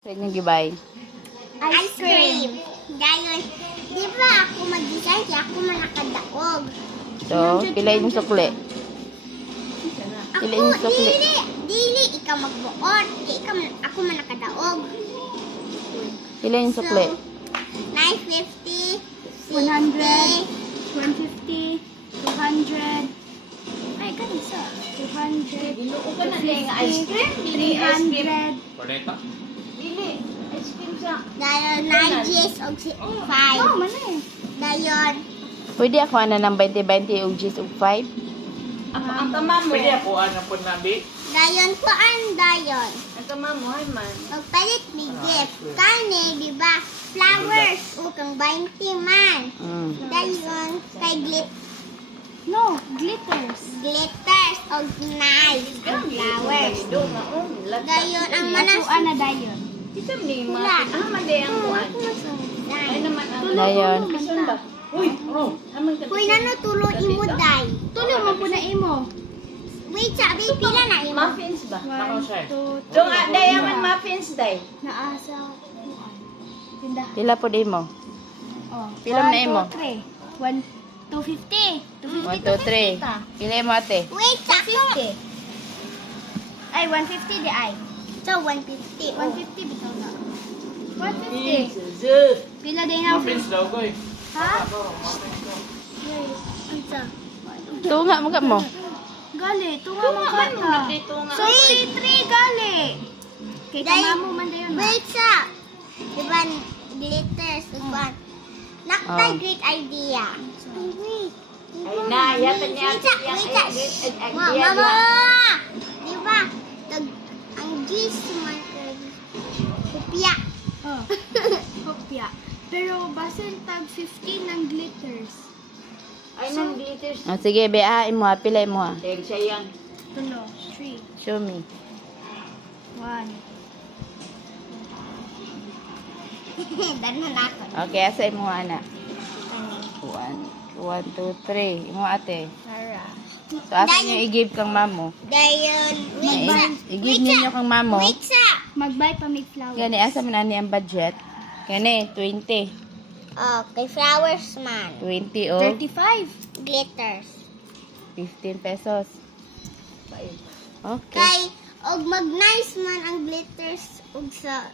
Sa inyong gibay. Ice cream. Dahil, di ba ako mag-design, kaya ako manakadaog. So, pila yung sukli. Ako, Pila yung sukli. dili, ikaw magbuot. Kaya ikaw, ako manakadaog. Pila yung sukli. 950, 100, 150, 200. Ay, kanisa. 200, Ginuo ka na din nga ice cream. Dili ice cream. 300. Corneta? Dili. Ice cream siya. dahil 9 Gs o 5. Oh, man eh. Dahil, Pwede ako ana ng 20-20 o G's o 5. Ang kama mo. Pwede ako ano po nabi? dahil ko dahil. Ang kama mo, ay man. Magpalit ni gift. Kani, di ba? Flowers. O kang 20 man. Dahil kay No, glitters. glitters o knives. Ang flowers. Do nga oh. Dahil ang Ako manas. ana dayon. Kita ni mga. Ah, mali ang kuan. Ay naman ang. Dayon. Ison ba? Uy, oh. Amang ka. Uy, nano tulo imo day. Tulo mo po na imo. Wait, sabi pila na imo. Muffins ba? Ako siya. 1, 2, Do nga diamond muffins day. naasa. Tinda. Pila po di mo. Oh. Pila mo na imo? 1, 250. 1, 2, 3. Pila mo ate. Wait, sabi 250. Ay, 150 di ay. So, 150. 150 bitaw na. 150. Zut. Pila din na. Muffins daw ko eh. Ha? Ito. Tunga mo ka mo. Gali, tunga mo Tunga man mo ka. dito nga. So, 3 gali. Kay Dahil- tama mo man dayon na. Wait, sa. Diba, glitters. Diba, naktay great idea. Ay, wait. Ay na, yata niya. Wait, sa. Wait, sa. Mama! Diba, ang G's marker. Kupya. Oh. Kopya. Pero basin tag 15 ng glitters. Ay nang glitters. Oh, sige, beahain mo ha. Pila mo ha. Dahil siya yan. Tulo, 3, Show me. 1. Danan ako. Okay, asa mo ana. 1, 2, 3. Imo ate. Para. So, asa niyo i-give kang mamo. Dahil, wait, sa. I-give ninyo kang mamo. Wait, sa. Mag-buy pa may flower. Gani, asa man ani ang budget? Kani, 20. Oh, kay flowers man. 20 o 35. Glitters. 15 pesos. Okay. Kay, og mag-nice man ang glitters og sa